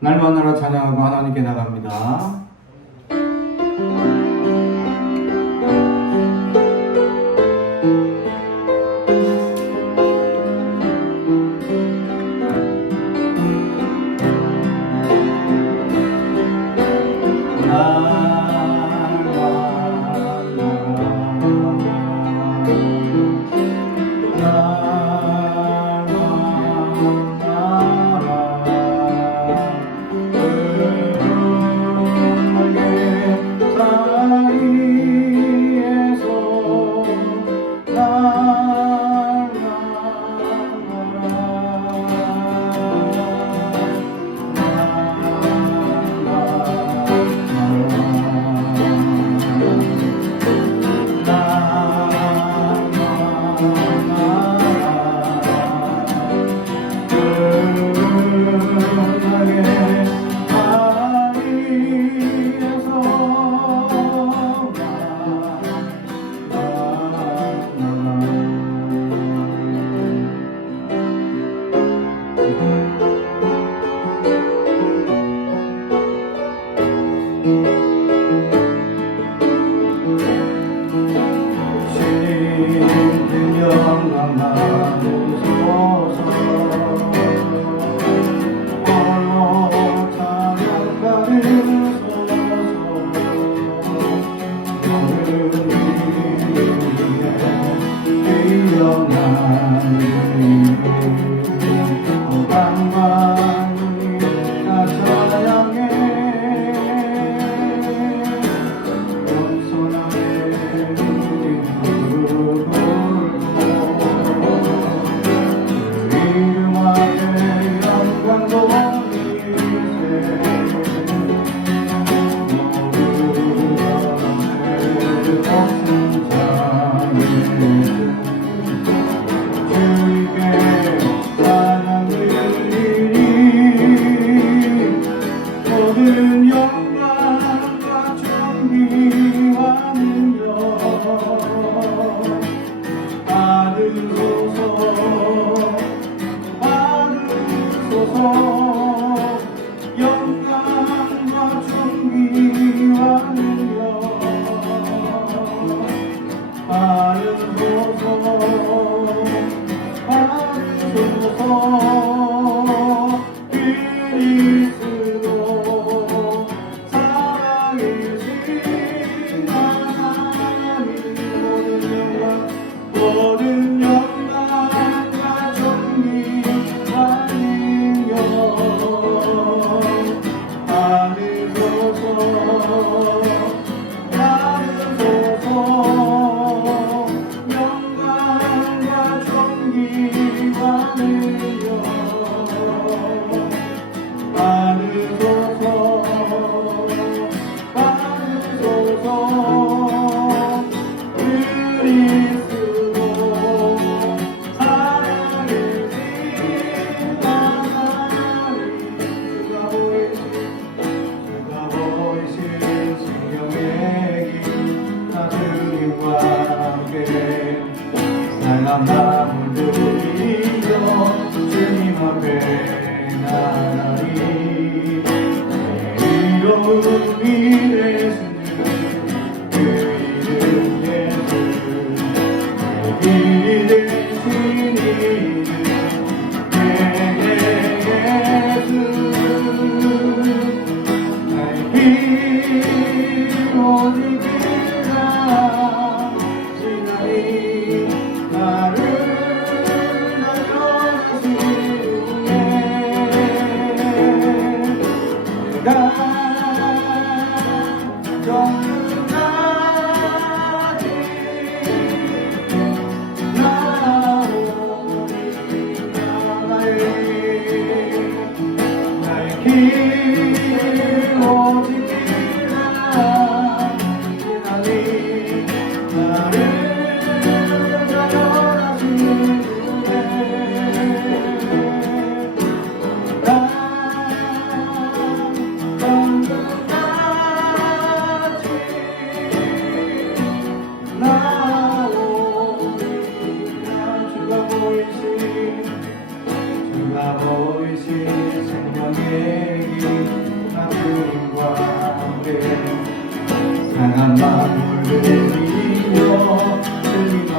날마다 찬양하고 하나님께 나갑니다.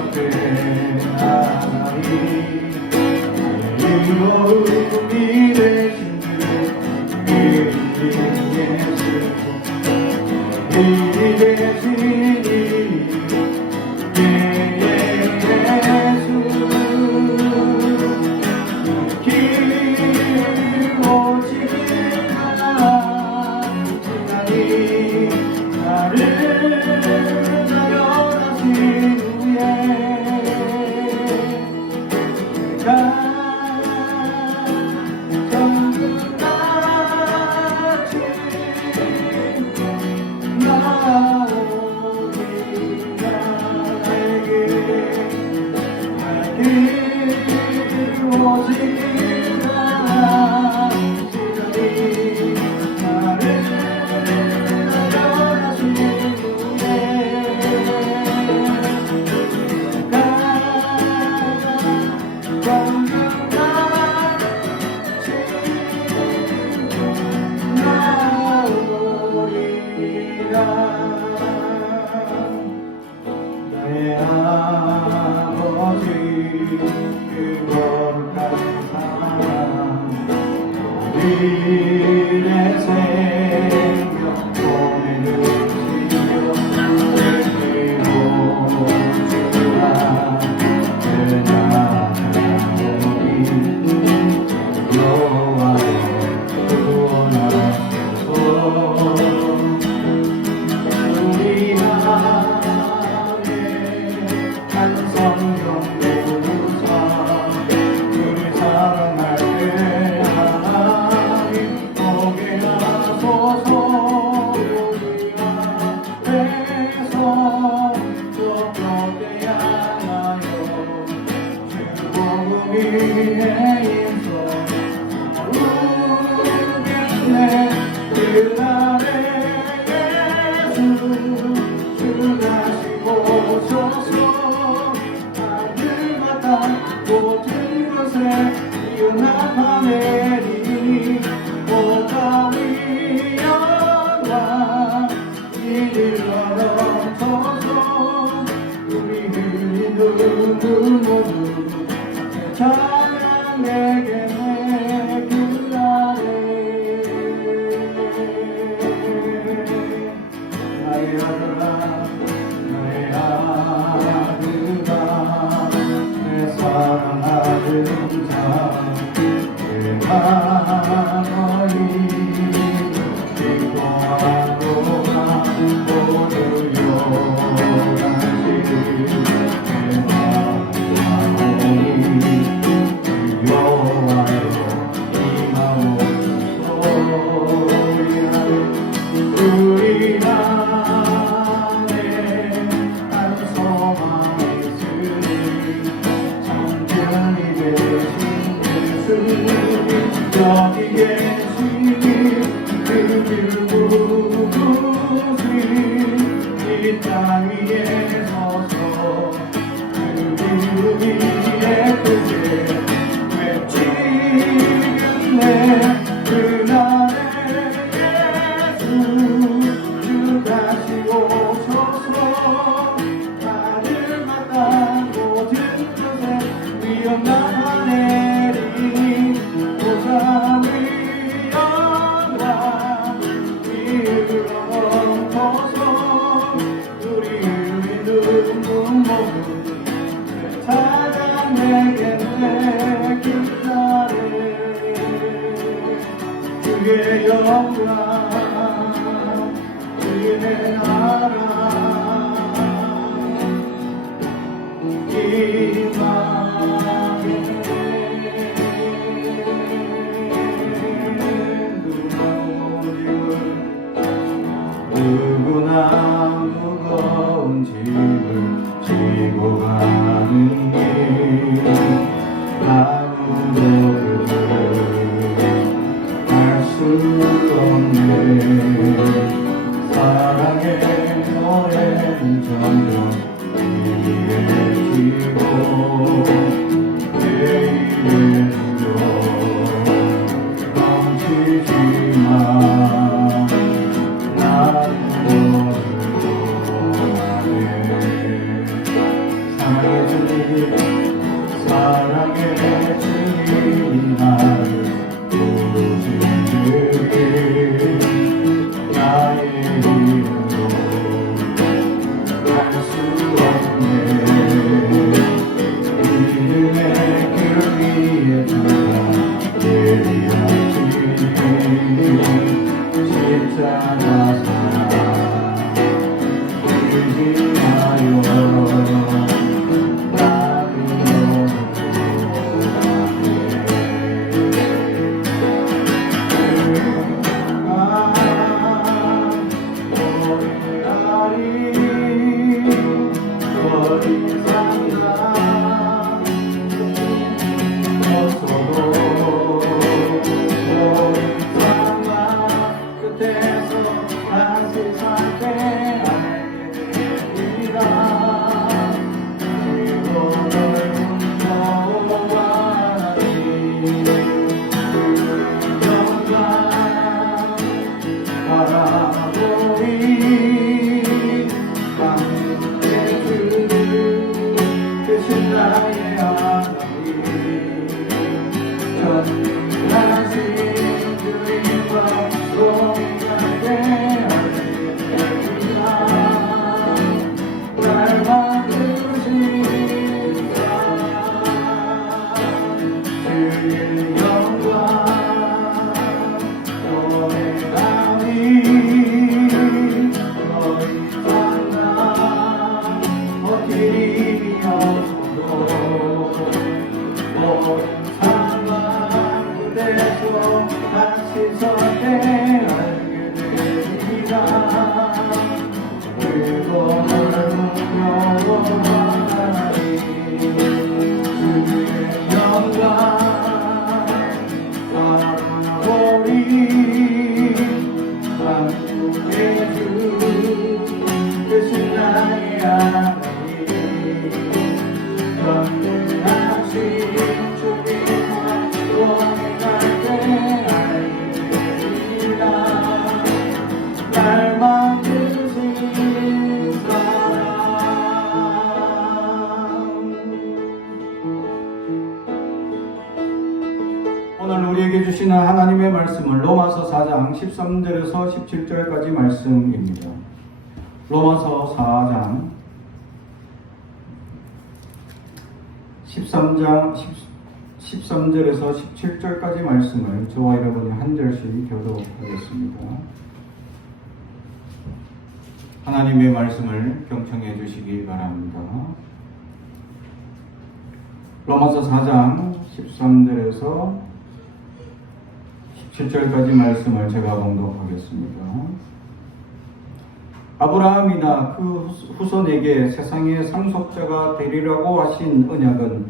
앞에 나가리 의로움이 되신 주 예수 이 되시니 나의 아버지 그 거룩한 사랑 우리의 생명 보내주시며 그리고 주라 그 나라의 여호와여 구원하소서 우리 안에 한 성령 부르사 우리 사랑할 때 하나님 보게 하소서 우리 앞에서 또 벽에 향하여 주 복음 위에 인서 우겠네 그날에 주 다시 오셔서 하늘마다 모든 것에 연합하매니 보다 위엄과 이들과 넘쳐서 우리 흘린 눈물 모두 찬양 내게 그날에 나의 아들아 나의 아들아 내 사랑하는 자 내가 너희 기도하노라 모두 요란히 여호와여 우리 안에 한 소망이 있으니 참견이 되신 예수님 여기 계시니 그 누구신 이 땅 위에 서서 그 위에 크게 외치겠네 그날에 주 다시 오셔서 하늘마다 모든 것에 위엄과 내리 보다 위엄과 위로 넘쳐서 우리 눈물 모두 찾아내겠네 그날에 주의 영광 주의 나라 누구나 무거운 짐을 지고 가는 길 아무도 알 수 없네 사랑의 노래는 점점 희미해지고 내일의 도 넘치지만 나는 너를 원하네 사랑의 주님 사랑의 주님 나를 부르신 주님 나의 이름으로 갈 수 없네 믿음의 길 위에 주가 예리하시니 십자가 사랑 의지하여 나를 오늘 우리에게 주시는 하나님의 말씀은 로마서 4장 13절에서 17절까지 말씀입니다. 로마서 4장 13절에서 17절까지 말씀을 저와 여러분이 한 절씩 교독하겠습니다. 하나님의 말씀을 경청해 주시기 바랍니다. 로마서 4장 13절에서 17절까지 말씀을 제가 봉독하겠습니다. 아브라함이나 그 후손에게 세상의 상속자가 되리라고 하신 언약은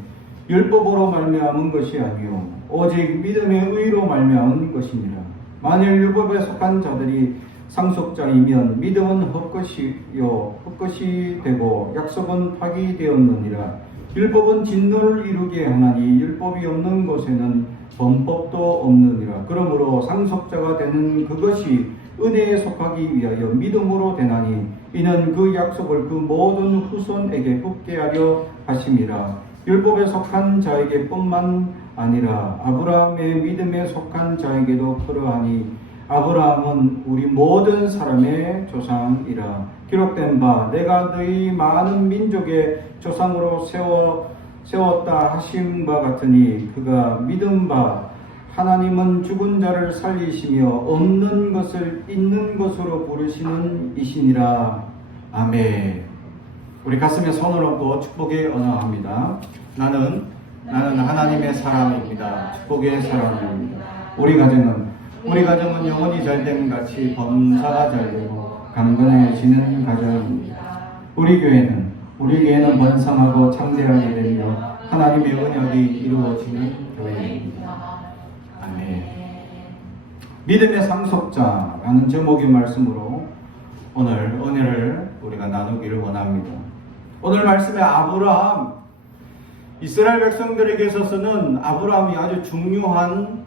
율법으로 말미암은 것이 아니요 오직 믿음의 의로 말미암은 것이니라. 만일 율법에 속한 자들이 상속자이면 믿음은 헛것이 되고 약속은 파기되었느니라. 율법은 진노를 이루게 하나니 율법이 없는 곳에는 범법도 없느니라. 그러므로 상속자가 되는 그것이 은혜에 속하기 위하여 믿음으로 되나니 이는 그 약속을 그 모든 후손에게 붙게 하려 하심이라. 율법에 속한 자에게 뿐만 아니라 아브라함의 믿음에 속한 자에게도 그러하니 아브라함은 우리 모든 사람의 조상이라. 기록된 바 내가 너희 많은 민족의 조상으로 세웠다 하신 바 같으니 그가 믿은 바 하나님은 죽은 자를 살리시며 없는 것을 있는 것으로 부르시는 이시니라. 아멘. 우리 가슴에 손을 얹고 축복의 언어합니다. 나는 하나님의 사람입니다. 축복의 사람입니다. 우리 가정은 영혼이 잘됨 같이 범사가 잘되고 강건해지는 가정입니다. 우리 교회는 번성하고 창대하게 되며 하나님의 언약이 이루어지는 교회입니다. 아멘. 믿음의 상속자라는 제목의 말씀으로 오늘 은혜를 우리가 나누기를 원합니다. 오늘 말씀에 아브라함, 이스라엘 백성들에게 있어서는 아브라함이 아주 중요한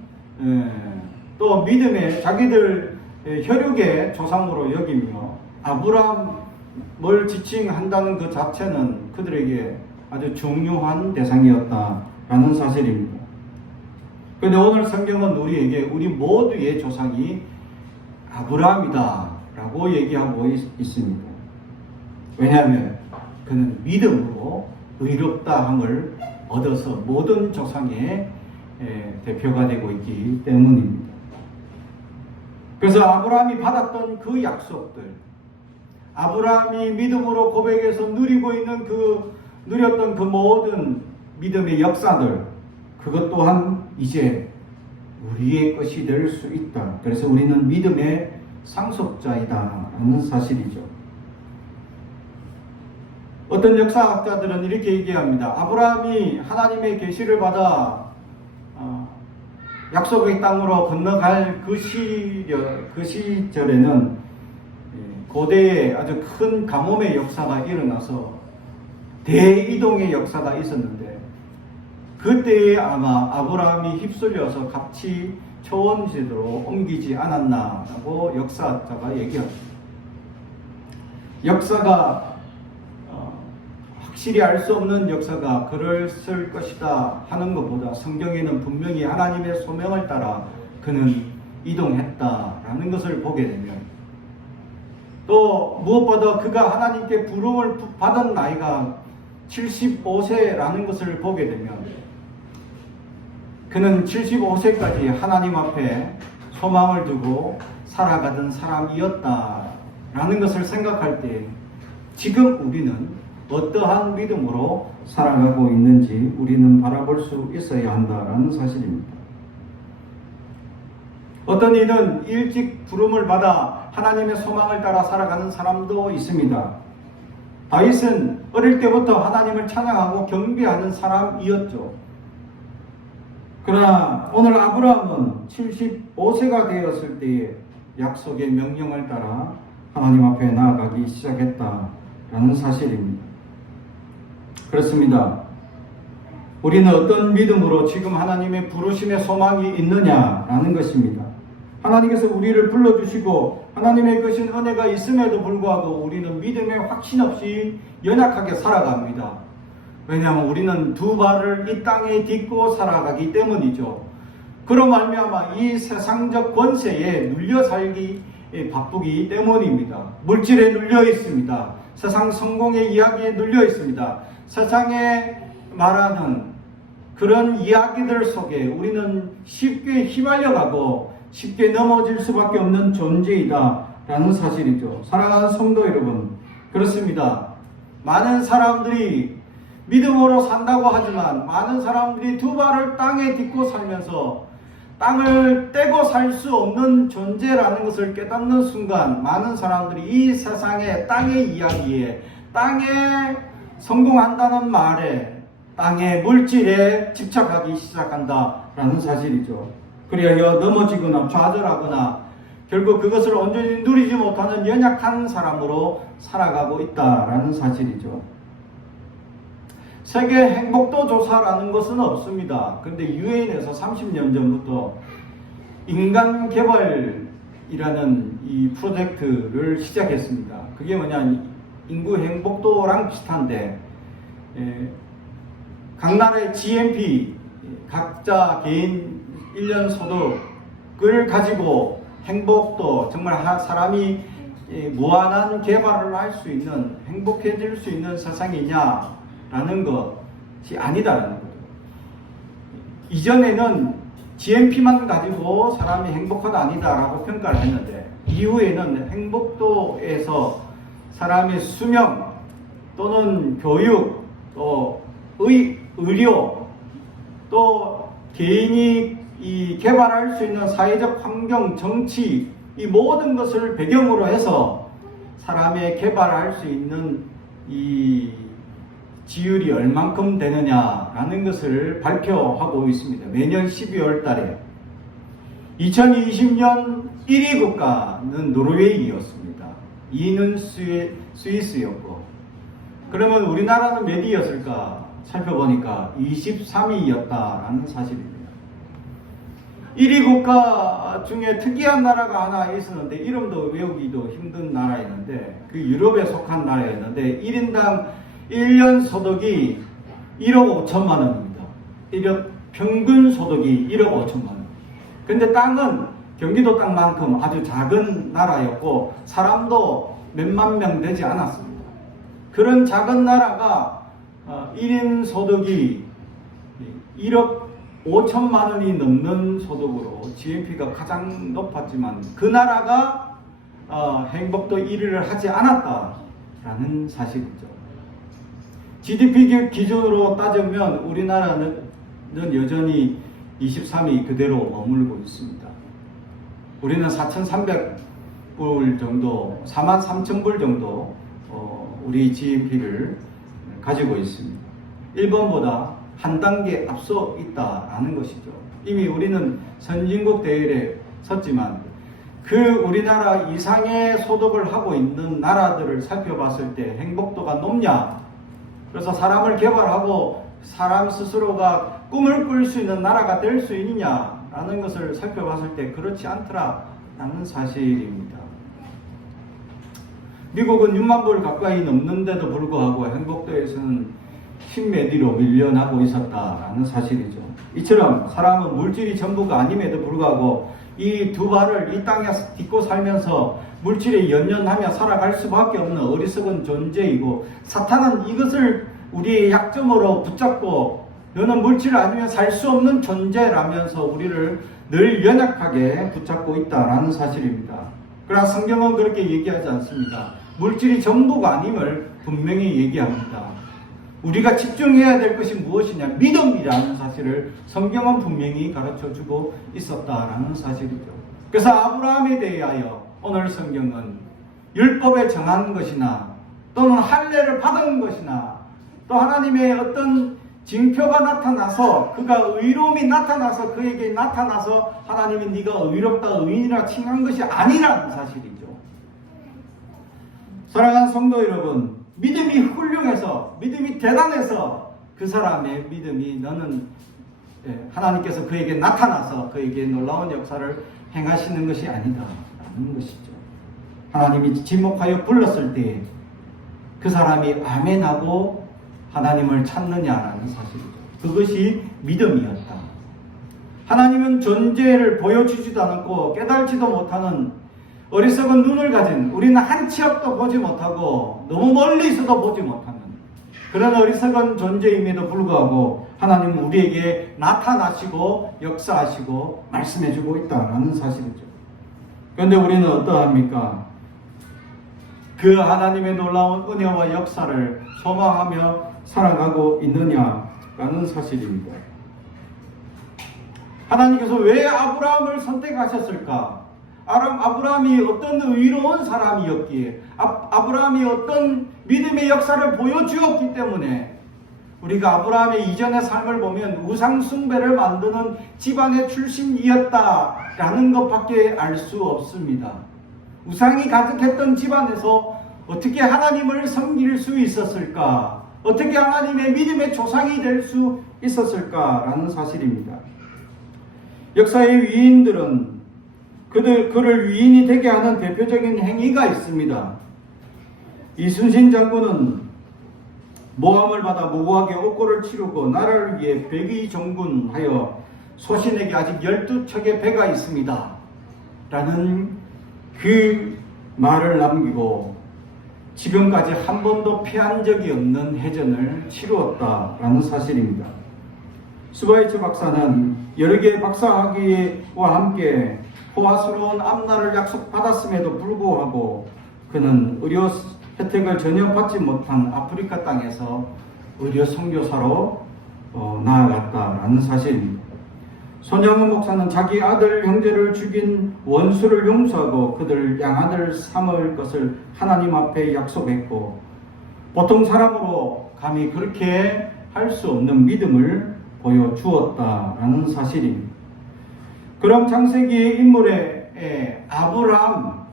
또 믿음의 자기들 혈육의 조상으로 여기며 아브라함을 지칭한다는 그 자체는 그들에게 아주 중요한 대상이었다라는 사실입니다. 그런데 오늘 성경은 우리에게 우리 모두의 조상이 아브라함이다라고 얘기하고 있습니다. 왜냐하면 그는 믿음으로 의롭다함을 얻어서 모든 조상의 대표가 되고 있기 때문입니다. 그래서 아브라함이 받았던 그 약속들, 아브라함이 믿음으로 고백해서 누렸던 그 모든 믿음의 역사들, 그것 또한 이제 우리의 것이 될 수 있다. 그래서 우리는 믿음의 상속자이다라는 사실이죠. 어떤 역사학자들은 이렇게 얘기합니다. 아브라함이 하나님의 계시를 받아 약속의 땅으로 건너갈 그 시절에는 고대에 아주 큰 가뭄의 역사가 일어나서 대이동의 역사가 있었는데, 그때에 아마 아브라함이 휩쓸려서 같이 초원지대로 옮기지 않았나라고 역사학자가 얘기합니다. 역사가 확실히 알 수 없는 역사가 그랬을 것이다 하는 것보다 성경에는 분명히 하나님의 소명을 따라 그는 이동했다라는 것을 보게 되면, 또 무엇보다 그가 하나님께 부름을 받은 나이가 75세라는 것을 보게 되면, 그는 75세까지 하나님 앞에 소망을 두고 살아가던 사람이었다라는 것을 생각할 때 지금 우리는 어떠한 믿음으로 살아가고 있는지 우리는 바라볼 수 있어야 한다라는 사실입니다. 어떤 이는 일찍 부름을 받아 하나님의 소망을 따라 살아가는 사람도 있습니다. 다윗은 어릴 때부터 하나님을 찬양하고 경배하는 사람이었죠. 그러나 오늘 아브라함은 75세가 되었을 때에 약속의 명령을 따라 하나님 앞에 나아가기 시작했다라는 사실입니다. 그렇습니다. 우리는 어떤 믿음으로 지금 하나님의 부르심의 소망이 있느냐라는 것입니다. 하나님께서 우리를 불러주시고 하나님의 것인 은혜가 있음에도 불구하고 우리는 믿음의 확신 없이 연약하게 살아갑니다. 왜냐하면 우리는 두 발을 이 땅에 딛고 살아가기 때문이죠. 그로 말미암아 이 세상적 권세에 눌려 살기 바쁘기 때문입니다. 물질에 눌려 있습니다. 세상 성공의 이야기에 눌려 있습니다. 세상에 말하는 그런 이야기들 속에 우리는 쉽게 휘말려가고 쉽게 넘어질 수밖에 없는 존재이다 라는 사실이죠. 사랑하는 성도 여러분, 그렇습니다. 많은 사람들이 믿음으로 산다고 하지만 많은 사람들이 두 발을 땅에 딛고 살면서 땅을 떼고 살 수 없는 존재라는 것을 깨닫는 순간 많은 사람들이 이 세상의 땅의 이야기에, 땅에 성공한다는 말에, 땅의 물질에 집착하기 시작한다라는 사실이죠. 그리하여 넘어지거나 좌절하거나 결국 그것을 온전히 누리지 못하는 연약한 사람으로 살아가고 있다라는 사실이죠. 세계 행복도 조사라는 것은 없습니다. 그런데 유엔에서 30년 전부터 인간 개발이라는 이 프로젝트를 시작했습니다. 그게 뭐냐, 인구 행복도랑 비슷한데 각 나라의 GNP, 각자 개인 1년 소득을 가지고 행복도, 정말 사람이 무한한 개발을 할 수 있는, 행복해질 수 있는 세상이냐라는 것이 아니다라는 거죠. 이전에는 GNP만 가지고 사람이 행복하다 아니다라고 평가를 했는데, 이후에는 행복도에서 사람의 수명 또는 교육, 또 의료, 또 개인이 개발할 수 있는 사회적 환경, 정치, 이 모든 것을 배경으로 해서 사람의 개발할 수 있는 이 지율이 얼만큼 되느냐라는 것을 발표하고 있습니다. 매년 12월 달에 2020년 1위 국가는 노르웨이였습니다. 2위는 스위스였고, 그러면 우리나라는 몇 위였을까 살펴보니까 23위였다라는 사실입니다. 1위 국가 중에 특이한 나라가 하나 있었는데, 이름도 외우기도 힘든 나라였는데, 그 유럽에 속한 나라였는데 1인당 1년 소득이 1억 5천만 원입니다. 1억 평균 소득이 1억 5천만 원. 근데 땅은 경기도 땅만큼 아주 작은 나라였고 사람도 몇만 명 되지 않았습니다. 그런 작은 나라가 1인 소득이 1억 5천만 원이 넘는 소득으로 GNP가 가장 높았지만 그 나라가 행복도 1위를 하지 않았다라는 사실이죠. GDP 기준으로 따지면 우리나라는 여전히 23위 그대로 머물고 있습니다. 우리는 4,300불 정도, 43,000불 정도 우리 GDP를 가지고 있습니다. 일본보다 한 단계 앞서 있다라는 것이죠. 이미 우리는 선진국 대열에 섰지만 그 우리나라 이상의 소득을 하고 있는 나라들을 살펴봤을 때 행복도가 높냐? 그래서 사람을 개발하고 사람 스스로가 꿈을 꿀 수 있는 나라가 될 수 있느냐라는 것을 살펴봤을 때 그렇지 않더라라는 사실입니다. 미국은 6만 불 가까이 넘는데도 불구하고 행복도에서는 10몇 위로 밀려나고 있었다라는 사실이죠. 이처럼 사람은 물질이 전부가 아님에도 불구하고 이 두 발을 이 땅에 딛고 살면서 물질에 연연하며 살아갈 수밖에 없는 어리석은 존재이고 사탄은 이것을 우리의 약점으로 붙잡고 너는 물질 아니면 살 수 없는 존재라면서 우리를 늘 연약하게 붙잡고 있다라는 사실입니다. 그러나 성경은 그렇게 얘기하지 않습니다. 물질이 전부가 아님을 분명히 얘기합니다. 우리가 집중해야 될 것이 무엇이냐? 믿음이라는 사실을 성경은 분명히 가르쳐주고 있었다라는 사실이죠. 그래서 아브라함에 대하여 오늘 성경은 율법에 정한 것이나 또는 할례를 받은 것이나 또 하나님의 어떤 징표가 나타나서 그가 의로움이 나타나서 그에게 나타나서 하나님이 네가 의롭다 의인이라 칭한 것이 아니라는 사실이죠. 사랑하는 성도 여러분, 믿음이 훌륭해서 믿음이 대단해서 그 사람의 믿음이 너는 하나님께서 그에게 나타나서 그에게 놀라운 역사를 행하시는 것이 아니다라는 것이죠. 하나님이 지목하여 불렀을 때 그 사람이 아멘하고 하나님을 찾느냐라는 사실이죠. 그것이 믿음이었다. 하나님은 존재를 보여주지도 않았고 깨달지도 못하는 어리석은 눈을 가진 우리는 한 치 앞도 보지 못하고 너무 멀리 있어도 보지 못하는 그런 어리석은 존재임에도 불구하고 하나님은 우리에게 나타나시고 역사하시고 말씀해주고 있다는 사실이죠. 그런데 우리는 어떠합니까? 그 하나님의 놀라운 은혜와 역사를 소망하며 살아가고 있느냐라는 사실입니다. 하나님께서 왜 아브라함을 선택하셨을까? 아브라함이 어떤 의로운 사람이었기에 아브라함이 어떤 믿음의 역사를 보여주었기 때문에 우리가 아브라함의 이전의 삶을 보면 우상 숭배를 만드는 집안의 출신이었다라는 것밖에 알 수 없습니다. 우상이 가득했던 집안에서 어떻게 하나님을 섬길 수 있었을까? 어떻게 하나님의 믿음의 조상이 될 수 있었을까라는 사실입니다. 역사의 위인들은 그를 위인이 되게 하는 대표적인 행위가 있습니다. 이순신 장군은 모함을 받아 무고하게 옥고를 치르고 나라를 위해 백의종군하여 소신에게 아직 12척의 배가 있습니다 라는 그 말을 남기고 지금까지 한 번도 패한 적이 없는 해전을 치루었다라는 사실입니다. 스바이츠 박사는 여러 개의 박사학위와 함께 호화스러운 앞날을 약속받았음에도 불구하고 그는 의료 혜택을 전혀 받지 못한 아프리카 땅에서 의료 선교사로 나아갔다라는 사실입니다. 손양은 목사는 자기 아들 형제를 죽인 원수를 용서하고 그들 양아들 삼을 것을 하나님 앞에 약속했고 보통 사람으로 감히 그렇게 할 수 없는 믿음을 보여주었다라는 사실입니다. 그럼 창세기의 인물의 아브라함에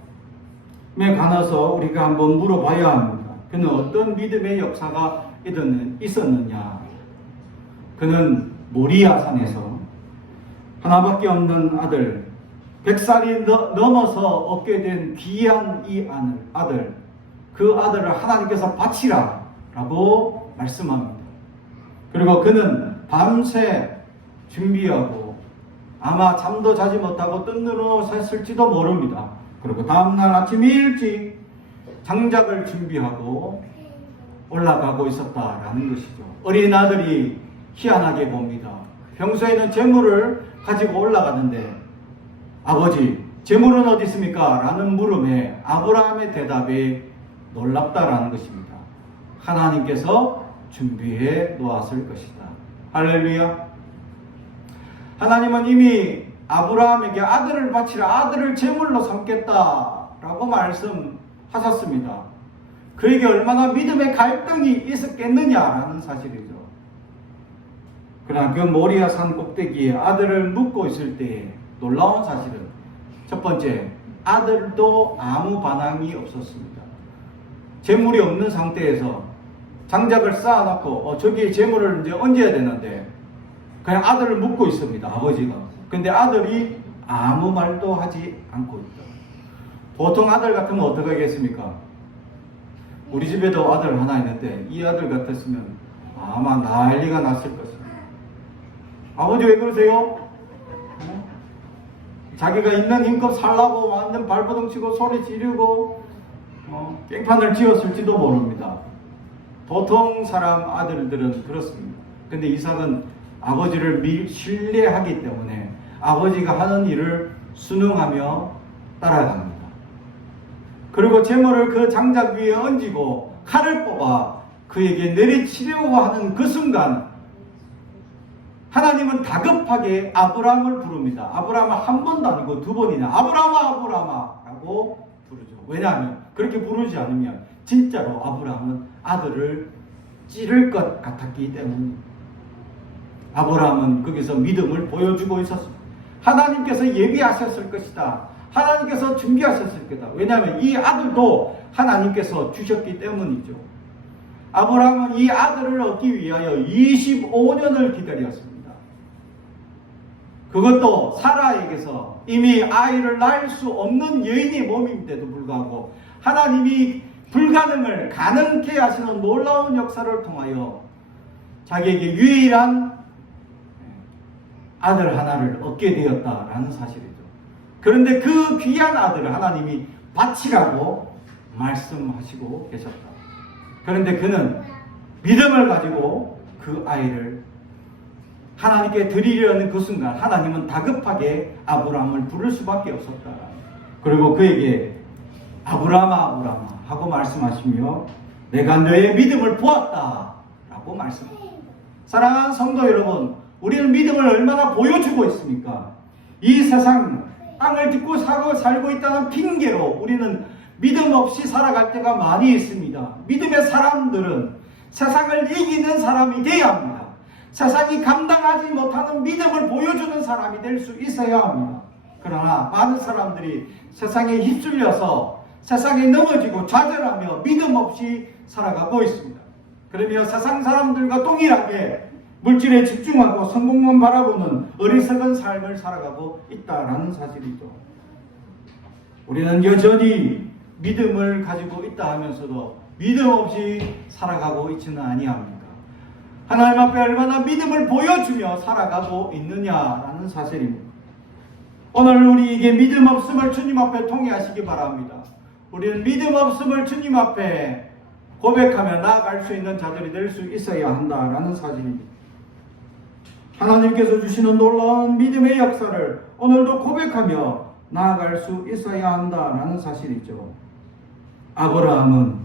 관해서 우리가 한번 물어봐야 합니다. 그는 어떤 믿음의 역사가 있었느냐? 그는 모리아산에서 하나밖에 없는 아들, 100살이 넘어서 얻게 된 귀한 이 아들, 그 아들을 하나님께서 바치라 라고 말씀합니다. 그리고 그는 밤새 준비하고 아마 잠도 자지 못하고 뜬 눈으로 샜을지도 모릅니다. 그리고 다음날 아침 일찍 장작을 준비하고 올라가고 있었다라는 것이죠. 어린 아들이 희한하게 봅니다. 평소에는 재물을 가지고 올라가는데 아버지, 재물은 어디 있습니까? 라는 물음에 아브라함의 대답이 놀랍다라는 것입니다. 하나님께서 준비해 놓았을 것이다. 할렐루야. 하나님은 이미 아브라함에게 아들을 바치라, 아들을 제물로 삼겠다라고 말씀하셨습니다. 그에게 얼마나 믿음의 갈등이 있었겠느냐라는 사실이죠. 그러나 그 모리아 산 꼭대기에 아들을 묻고 있을 때에 놀라운 사실은 첫 번째, 아들도 아무 반항이 없었습니다. 재물이 없는 상태에서 장작을 쌓아놓고 저기에 재물을 이제 얹어야 되는데 그냥 아들을 묻고 있습니다. 아버지가. 근데 아들이 아무 말도 하지 않고 있다. 보통 아들 같으면 어떻게 하겠습니까? 우리 집에도 아들 하나 있는데 이 아들 같았으면 아마 난리가 났을 것입니다. 아버지 왜 그러세요? 자기가 있는 힘껏 살라고 완전 발버둥 치고 소리 지르고 깽판을 지었을지도 모릅니다. 보통 사람 아들들은 그렇습니다. 근데 이삭은 아버지를 신뢰하기 때문에 아버지가 하는 일을 순응하며 따라갑니다. 그리고 재물을 그 장작 위에 얹고 칼을 뽑아 그에게 내리치려고 하는 그 순간 하나님은 다급하게 아브라함을 부릅니다. 아브라함은 한 번도 아니고 두 번이나 아브라함아 아브라함아 라고 부르죠. 왜냐하면 그렇게 부르지 않으면 진짜로 아브라함은 아들을 찌를 것 같았기 때문입니다. 아브라함은 거기서 믿음을 보여주고 있었습니다. 하나님께서 예비하셨을 것이다. 하나님께서 준비하셨을 거다. 왜냐하면 이 아들도 하나님께서 주셨기 때문이죠. 아브라함은 이 아들을 얻기 위하여 25년을 기다렸습니다. 그것도 사라에게서 이미 아이를 낳을 수 없는 여인의 몸인데도 불구하고 하나님이 불가능을 가능케 하시는 놀라운 역사를 통하여 자기에게 유일한 아들 하나를 얻게 되었다라는 사실이죠. 그런데 그 귀한 아들을 하나님이 바치라고 말씀하시고 계셨다. 그런데 그는 믿음을 가지고 그 아이를 하나님께 드리려는 그 순간 하나님은 다급하게 아브라함을 부를 수밖에 없었다. 그리고 그에게 아브라함아 아브라함아 하고 말씀하시며 내가 너의 믿음을 보았다 라고 말씀합니다. 사랑하는 성도 여러분, 우리는 믿음을 얼마나 보여주고 있습니까? 이 세상 땅을 딛고 살고 있다는 핑계로 우리는 믿음 없이 살아갈 때가 많이 있습니다. 믿음의 사람들은 세상을 이기는 사람이 되어야 합니다. 세상이 감당하지 못하는 믿음을 보여주는 사람이 될 수 있어야 합니다. 그러나 많은 사람들이 세상에 휩쓸려서 세상에 넘어지고 좌절하며 믿음 없이 살아가고 있습니다. 그러며 세상 사람들과 동일하게 물질에 집중하고 성공만 바라보는 어리석은 삶을 살아가고 있다라는 사실이죠. 우리는 여전히 믿음을 가지고 있다 하면서도 믿음 없이 살아가고 있지는 아니합니다. 하나님 앞에 얼마나 믿음을 보여주며 살아가고 있느냐라는 사실입니다. 오늘 우리에게 믿음 없음을 주님 앞에 통해하시기 바랍니다. 우리는 믿음 없음을 주님 앞에 고백하며 나아갈 수 있는 자들이 될 수 있어야 한다라는 사실입니다. 하나님께서 주시는 놀라운 믿음의 역사를 오늘도 고백하며 나아갈 수 있어야 한다라는 사실이죠. 아브라함은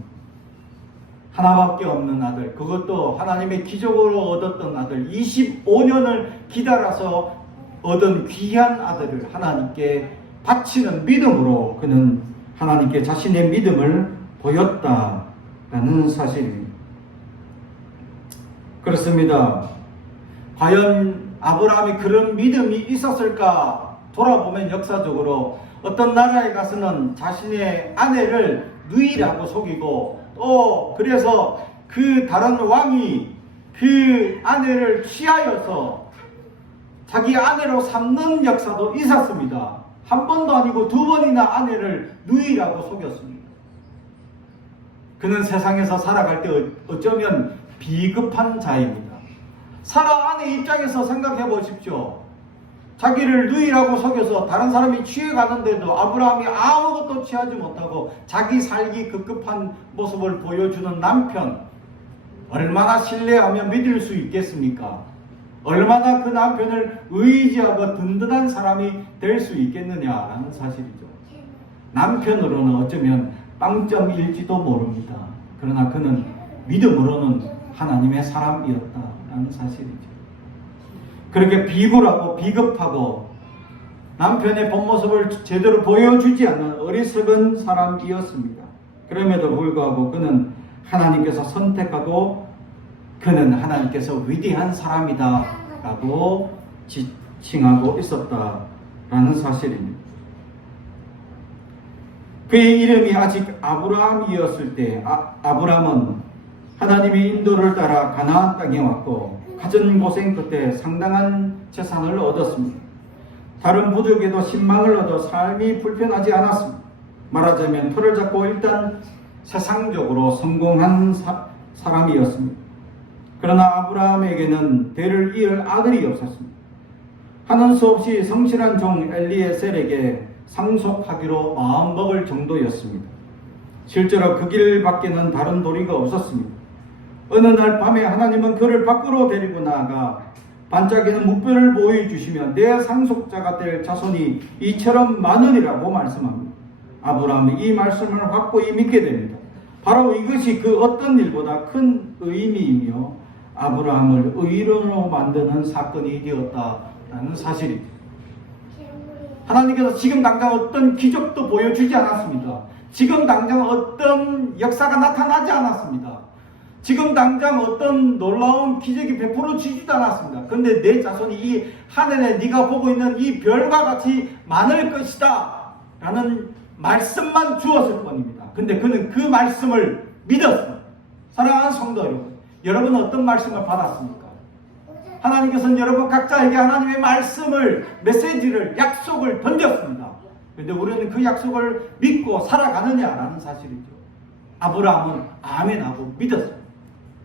하나밖에 없는 아들, 그것도 하나님의 기적으로 얻었던 아들, 25년을 기다려서 얻은 귀한 아들을 하나님께 바치는 믿음으로 그는 하나님께 자신의 믿음을 보였다라는 사실입니다. 그렇습니다. 과연 아브라함이 그런 믿음이 있었을까 돌아보면 역사적으로 어떤 나라에 가서는 자신의 아내를 누이라고 속이고 또 그래서 그 다른 왕이 그 아내를 취하여서 자기 아내로 삼는 역사도 있었습니다. 한 번도 아니고 두 번이나 아내를 누이라고 속였습니다. 그는 세상에서 살아갈 때 어쩌면 비겁한 자입니다. 사라 아내 입장에서 생각해 보십시오. 자기를 누이라고 속여서 다른 사람이 취해가는데도 아브라함이 아무것도 취하지 못하고 자기 살기 급급한 모습을 보여주는 남편, 얼마나 신뢰하며 믿을 수 있겠습니까? 얼마나 그 남편을 의지하고 든든한 사람이 될 수 있겠느냐라는 사실이죠. 남편으로는 어쩌면 빵점일지도 모릅니다. 그러나 그는 믿음으로는 하나님의 사람이었다라는 사실이죠. 그렇게 비굴하고 비겁하고 남편의 본 모습을 제대로 보여주지 않는 어리석은 사람이었습니다. 그럼에도 불구하고 그는 하나님께서 선택하고 그는 하나님께서 위대한 사람이다 라고 지칭하고 있었다라는 사실입니다. 그의 이름이 아직 아브라함이었을 때 아브라함은 하나님의 인도를 따라 가나안 땅에 왔고 갖은 고생 끝에 상당한 재산을 얻었습니다. 다른 부족에도 신망을 얻어 삶이 불편하지 않았습니다. 말하자면 틀을 잡고 일단 세상적으로 성공한 사람이었습니다. 그러나 아브라함에게는 대를 이을 아들이 없었습니다. 하는 수 없이 성실한 종 엘리에셀에게 상속하기로 마음먹을 정도였습니다. 실제로 그 길밖에는 다른 도리가 없었습니다. 어느 날 밤에 하나님은 그를 밖으로 데리고 나아가 반짝이는 무뼈를 보여주시며 내 상속자가 될 자손이 이처럼 많으리라고 말씀합니다. 아브라함이 이 말씀을 확고히 믿게 됩니다. 바로 이것이 그 어떤 일보다 큰 의미이며 아브라함을 의인으로 만드는 사건이 되었다라는 사실입니다. 하나님께서 지금 당장 어떤 기적도 보여주지 않았습니다. 지금 당장 어떤 역사가 나타나지 않았습니다. 지금 당장 어떤 놀라운 기적이 베풀어지지도 않았습니다. 그런데 내 자손이 이 하늘에 네가 보고 있는 이 별과 같이 많을 것이다 라는 말씀만 주었을 뿐입니다. 근데 그는 그 말씀을 믿었습니다. 사랑하는 성도 여러분, 여러분은 어떤 말씀을 받았습니까? 하나님께서는 여러분 각자에게 하나님의 말씀을, 메시지를, 약속을 던졌습니다. 그런데 우리는 그 약속을 믿고 살아가느냐라는 사실이죠. 아브라함은 아멘하고 믿었습니다.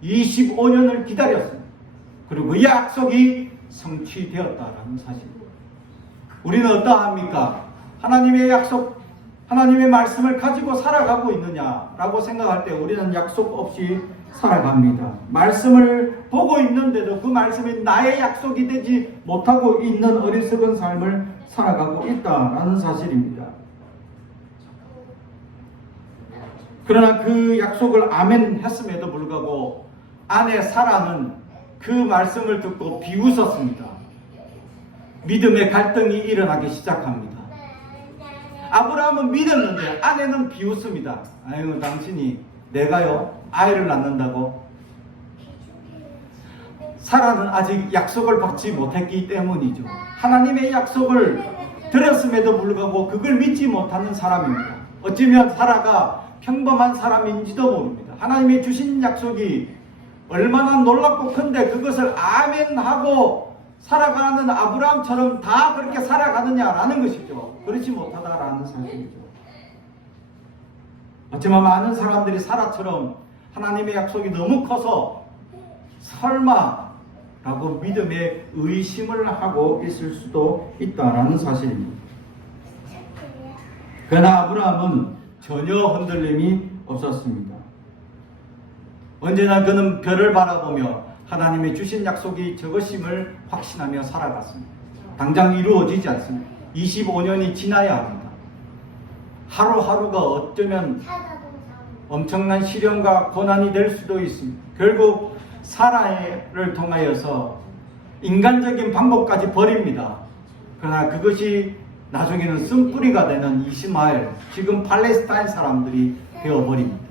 25년을 기다렸습니다. 그리고 그 약속이 성취되었다라는 사실입니다. 우리는 어떠합니까? 하나님의 약속, 하나님의 말씀을 가지고 살아가고 있느냐라고 생각할 때 우리는 약속 없이 살아갑니다. 말씀을 보고 있는데도 그 말씀이 나의 약속이 되지 못하고 있는 어리석은 삶을 살아가고 있다라는 사실입니다. 그러나 그 약속을 아멘 했음에도 불구하고 아내 사라는 그 말씀을 듣고 비웃었습니다. 믿음의 갈등이 일어나기 시작합니다. 아브라함은 믿었는데 아내는 비웃습니다. 아유, 당신이 내가요 아이를 낳는다고? 사라는 아직 약속을 받지 못했기 때문이죠. 하나님의 약속을 들었음에도 불구하고 그걸 믿지 못하는 사람입니다. 어쩌면 사라가 평범한 사람인지도 모릅니다. 하나님이 주신 약속이 얼마나 놀랍고 큰데 그것을 아멘하고 살아가는 아브라함처럼 다 그렇게 살아가느냐라는 것이죠. 그렇지 못하다라는 사실이죠. 어쩌면 많은 사람들이 사라처럼 하나님의 약속이 너무 커서 설마 라고 믿음에 의심을 하고 있을 수도 있다라는 사실입니다. 그러나 아브라함은 전혀 흔들림이 없었습니다. 언제나 그는 별을 바라보며 하나님의 주신 약속이 저것임을 확신하며 살아갔습니다. 당장 이루어지지 않습니다. 25년이 지나야 합니다. 하루하루가 어쩌면 엄청난 시련과 고난이 될 수도 있습니다. 결국 사라를 통하여서 인간적인 방법까지 버립니다. 그러나 그것이 나중에는 쓴뿌리가 되는 이스마엘, 지금 팔레스타인 사람들이 되어버립니다.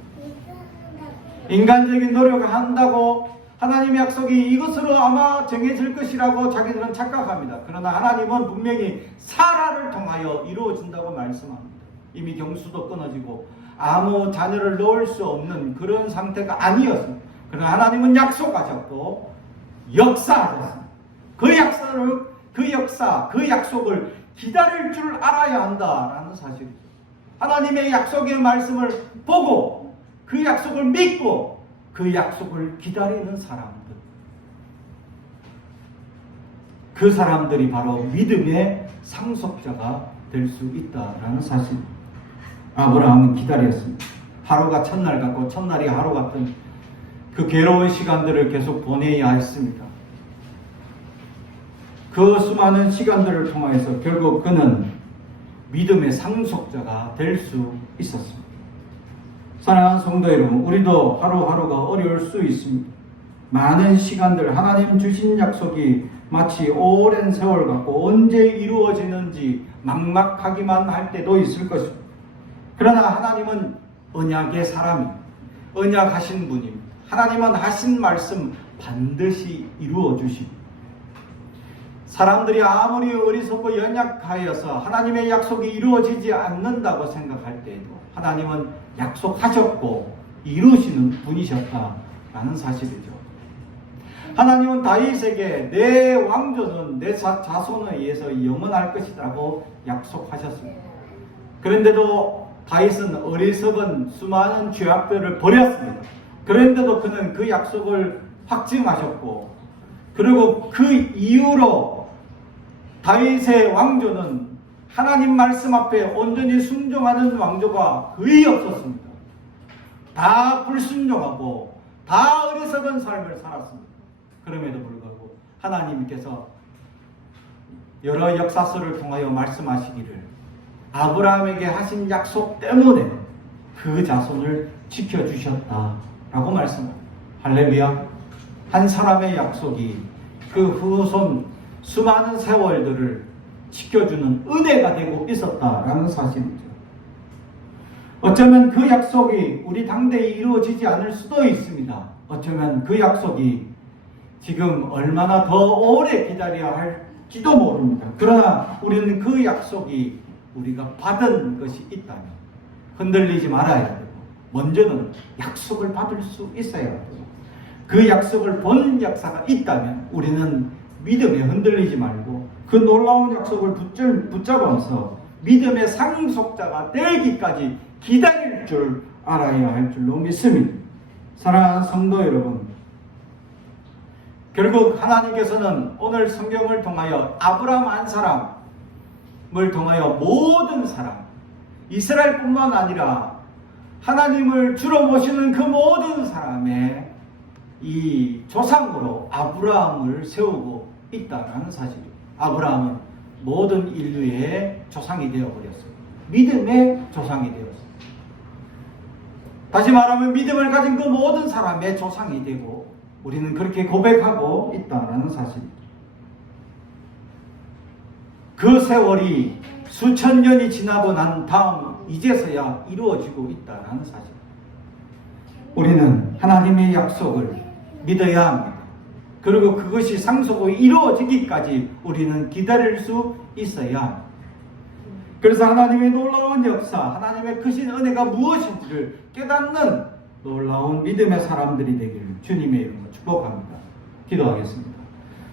인간적인 노력을 한다고 하나님의 약속이 이것으로 아마 정해질 것이라고 자기들은 착각합니다. 그러나 하나님은 분명히 사라를 통하여 이루어진다고 말씀합니다. 이미 경수도 끊어지고 아무 자녀를 넣을 수 없는 그런 상태가 아니었습니다. 그러나 하나님은 약속하셨고 역사하셨습니다. 그 역사, 그 약속을 기다릴 줄 알아야 한다라는 사실이죠. 하나님의 약속의 말씀을 보고 그 약속을 믿고 그 약속을 기다리는 사람들. 그 사람들이 바로 믿음의 상속자가 될 수 있다라는 사실. 아브라함은 기다렸습니다. 하루가 첫날 같고 첫날이 하루 같은 그 괴로운 시간들을 계속 보내야 했습니다. 그 수많은 시간들을 통해서 결국 그는 믿음의 상속자가 될 수 있었습니다. 사랑하는 성도 여러분, 우리도 하루하루가 어려울 수 있습니다. 많은 시간들, 하나님 주신 약속이 마치 오랜 세월 같고 언제 이루어지는지 막막하기만 할 때도 있을 것입니다. 그러나 하나님은 언약의 사람이, 언약하신 분입니다. 하나님은 하신 말씀 반드시 이루어 주십니다. 사람들이 아무리 어리석고 연약하여서 하나님의 약속이 이루어지지 않는다고 생각할 때에도 하나님은 약속하셨고 이루시는 분이셨다라는 사실이죠. 하나님은 다윗에게 내 왕조는 내 자손에 의해서 영원할 것이라고 약속하셨습니다. 그런데도 다윗은 어리석은 수많은 죄악들을 버렸습니다. 그런데도 그는 그 약속을 확증하셨고, 그리고 그 이후로 다윗의 왕조는 하나님 말씀 앞에 온전히 순종하는 왕조가 거의 없었습니다. 다 불순종하고 다 어리석은 삶을 살았습니다. 그럼에도 불구하고 하나님께서 여러 역사서를 통하여 말씀하시기를 아브라함에게 하신 약속 때문에 그 자손을 지켜주셨다라고 말씀합니다. 할렐루야. 한 사람의 약속이 그 후손 수많은 세월들을 지켜주는 은혜가 되고 있었다라는 사실이죠. 어쩌면 그 약속이 우리 당대에 이루어지지 않을 수도 있습니다. 어쩌면 그 약속이 지금 얼마나 더 오래 기다려야 할지도 모릅니다. 그러나 우리는 그 약속이 우리가 받은 것이 있다면 흔들리지 말아야 되고, 먼저는 약속을 받을 수 있어야 되고, 그 약속을 본 역사가 있다면 우리는 믿음에 흔들리지 말고 그 놀라운 약속을 붙잡아서 믿음의 상속자가 되기까지 기다릴 줄 알아야 할 줄로 믿습니다. 사랑하는 성도 여러분, 결국 하나님께서는 오늘 성경을 통하여 아브라함 한 사람을 통하여 모든 사람, 이스라엘뿐만 아니라 하나님을 주로 모시는 그 모든 사람의 이 조상으로 아브라함을 세우고 있다라는 사실입니다. 아브라함은 모든 인류의 조상이 되어버렸습니다. 믿음의 조상이 되었습니다. 다시 말하면 믿음을 가진 그 모든 사람의 조상이 되고 우리는 그렇게 고백하고 있다라는 사실입니다. 그 세월이 수천 년이 지나고 난 다음 이제서야 이루어지고 있다라는 사실. 우리는 하나님의 약속을 믿어야 합니다. 그리고 그것이 상속으로 이루어지기까지 우리는 기다릴 수 있어야 합니다. 그래서 하나님의 놀라운 역사, 하나님의 크신 은혜가 무엇인지를 깨닫는 놀라운 믿음의 사람들이 되기를 주님의 이름으로 축복합니다. 기도하겠습니다.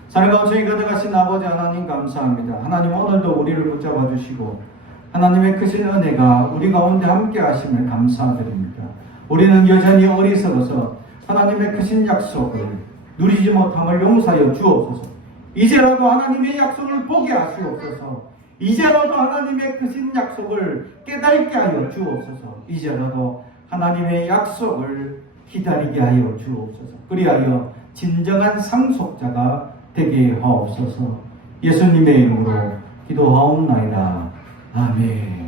사랑과 은총이 가득하신 아버지 하나님 감사합니다. 하나님 오늘도 우리를 붙잡아 주시고 하나님의 크신 은혜가 우리 가운데 함께 하심을 감사드립니다. 우리는 여전히 어리석어서 하나님의 크신 약속을 누리지 못함을 용서하여 주옵소서. 이제라도 하나님의 약속을 보게 하시옵소서. 이제라도 하나님의 크신 약속을 깨닫게 하여 주옵소서. 이제라도 하나님의 약속을 기다리게 하여 주옵소서. 그리하여 진정한 상속자가 되게 하옵소서. 예수님의 이름으로 기도하옵나이다. 아멘.